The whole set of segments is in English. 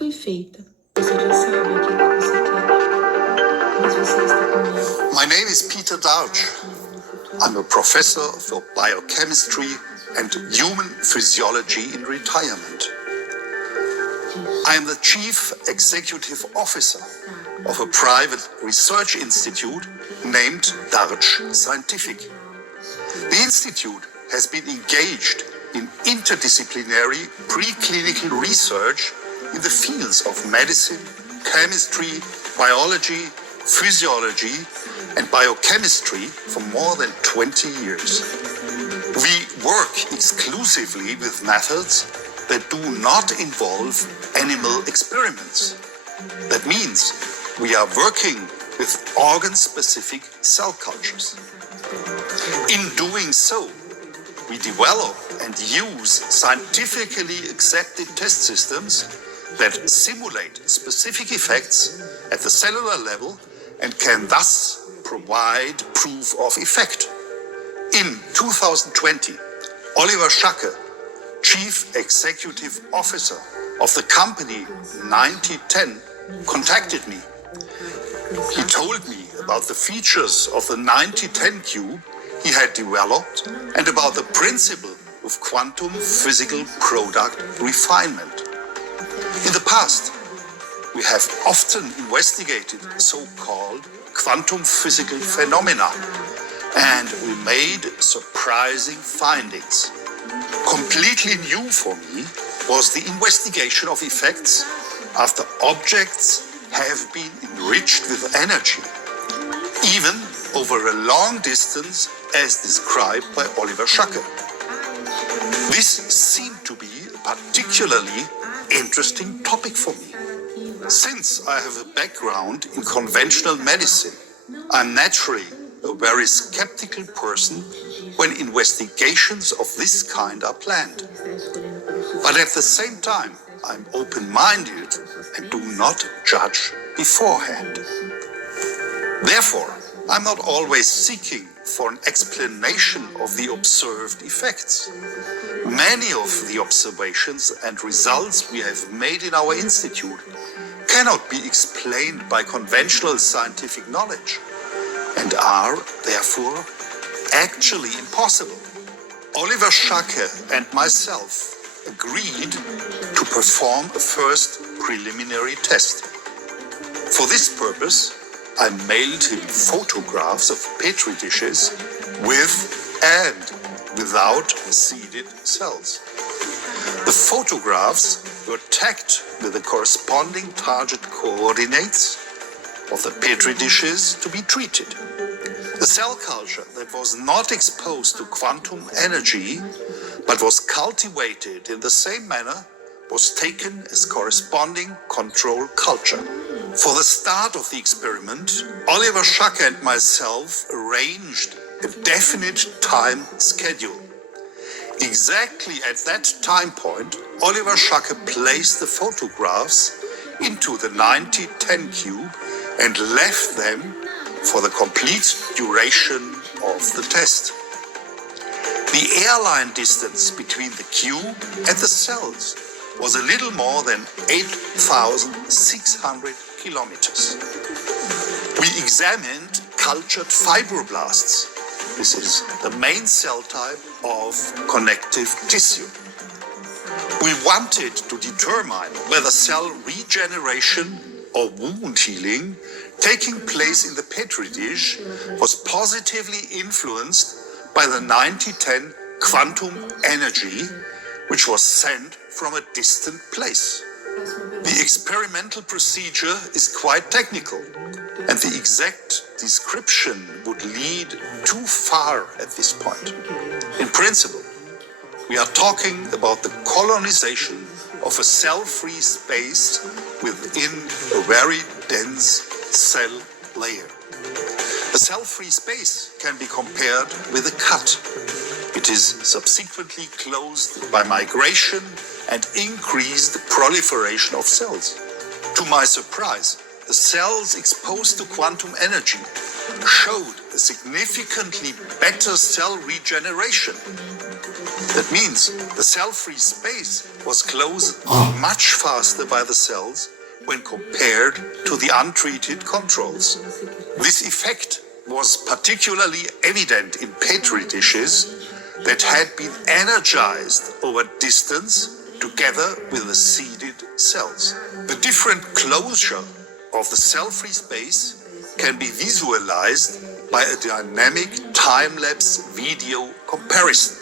foi feita. Você já sabe aquilo que você quer, mas você está com medo. My name is Dartsch. I'm a professor for biochemistry and human physiology in retirement. I am the chief executive officer of a private research institute named Dartsch Scientific. The institute has been engaged in interdisciplinary preclinical research in the fields of medicine, chemistry, biology, physiology, and biochemistry for more than 20 years. We work exclusively with methods that do not involve animal experiments. That means we are working with organ-specific cell cultures. In doing so, we develop and use scientifically accepted test systems that simulate specific effects at the cellular level and can thus provide proof of effect. In 2020, Oliver Schacke, Chief Executive Officer of the company 9010, contacted me. He told me about the features of the 9010 cube he had developed and about the principle of quantum physical product refinement. In the past, we have often investigated so-called quantum physical phenomena, and we made surprising findings. Completely new for me was the investigation of effects after objects have been enriched with energy, even over a long distance as described by Oliver Schacke. This seemed to be a particularly interesting topic for me. Since I have a background in conventional medicine, I'm naturally a very skeptical person when investigations of this kind are planned. But at the same time, I'm open-minded and do not judge beforehand. Therefore, I'm not always seeking for an explanation of the observed effects. Many of the observations and results we have made in our institute cannot be explained by conventional scientific knowledge and are, therefore, actually impossible. Oliver Schacke and myself agreed to perform a first preliminary test. For this purpose, I mailed him photographs of petri dishes with and without seeded cells. The photographs were tagged with the corresponding target coordinates of the petri dishes to be treated. The cell culture that was not exposed to quantum energy but was cultivated in the same manner was taken as corresponding control culture. For the start of the experiment, Oliver Schacke and myself arranged a definite time schedule. Exactly at that time point, Oliver Schacke placed the photographs into the 9010 cube and left them for the complete duration of the test. The airline distance between the cube and the cells was a little more than 8,600 kilometers. We examined cultured fibroblasts. This is the main cell type of connective tissue. We wanted to determine whether cell regeneration or wound healing taking place in the petri dish was positively influenced by the 9010 quantum energy, which was sent from a distant place. The experimental procedure is quite technical, and the exact description would lead too far at this point. In principle, we are talking about the colonization of a cell-free space within a very dense cell layer. The cell-free space can be compared with a cut. It is subsequently closed by migration and increased proliferation of cells. To my surprise, the cells exposed to quantum energy showed a significantly better cell regeneration. That means the cell-free space was closed much faster by the cells when compared to the untreated controls. This effect was particularly evident in petri dishes that had been energized over distance together with the seeded cells. The different closure of the cell-free space can be visualized by a dynamic time-lapse video comparison.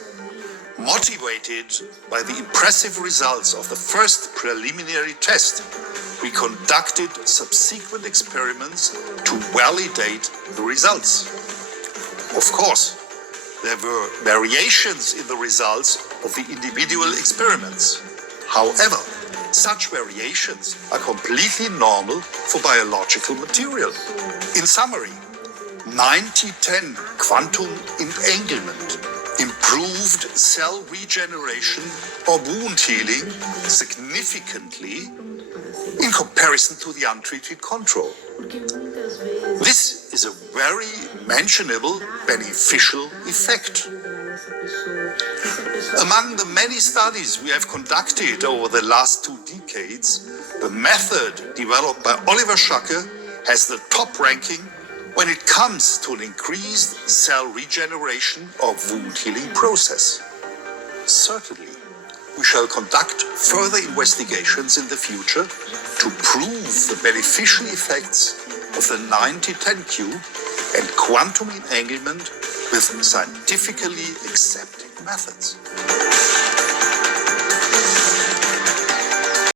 Motivated by the impressive results of the first preliminary test, we conducted subsequent experiments to validate the results. Of course, there were variations in the results of the individual experiments. However, such variations are completely normal for biological material. In summary, 90-10 quantum entanglement improved cell regeneration or wound healing significantly in comparison to the untreated control. This is a very mentionable beneficial effect. Among the many studies we have conducted over the last 2 decades, the method developed by Oliver Schacke has the top ranking when it comes to an increased cell regeneration or wound healing process. Certainly, we shall conduct further investigations in the future to prove the beneficial effects of the 90-10 cube and quantum entanglement with scientifically accepted methods.